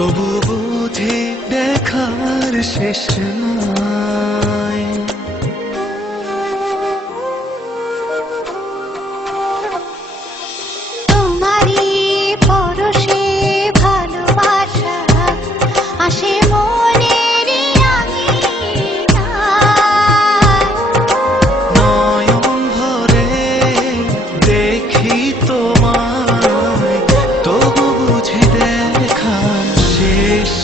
তবু বুঝি দেখার শেষ নাই। তোমারই পরশে ভালোবাসা আসে মনেরই আঙিনায়। নয়ন ভরে দেখি তোমায়, তবু বুঝি দেখার শেষ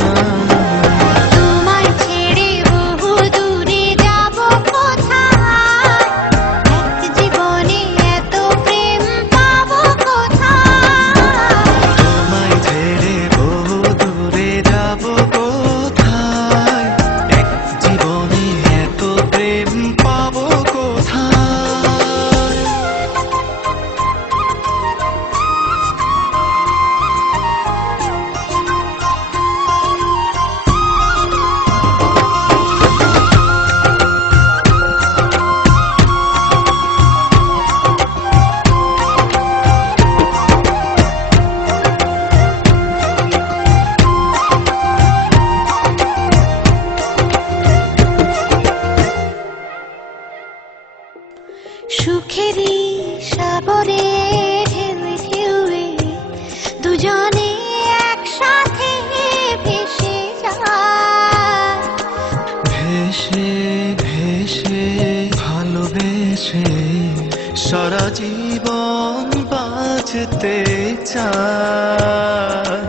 নাই। তোমায় ছেড়ে বহু দূরে যাব কোথায়, এক জীবনে এত প্রেম পাবো কোথায়। তোমায় ছেড়ে বহু দূরে যাব কোথায়, এক জীবনে এত প্রেম পাবো কোথায়। সুখেরই সাগরে ঢেউয়ে ঢেউয়ে দুজনে একসাথে ভেসে যায়। ভেসে ভেসে ভালোবেসে সারা জীবন বাঁচতে চায়।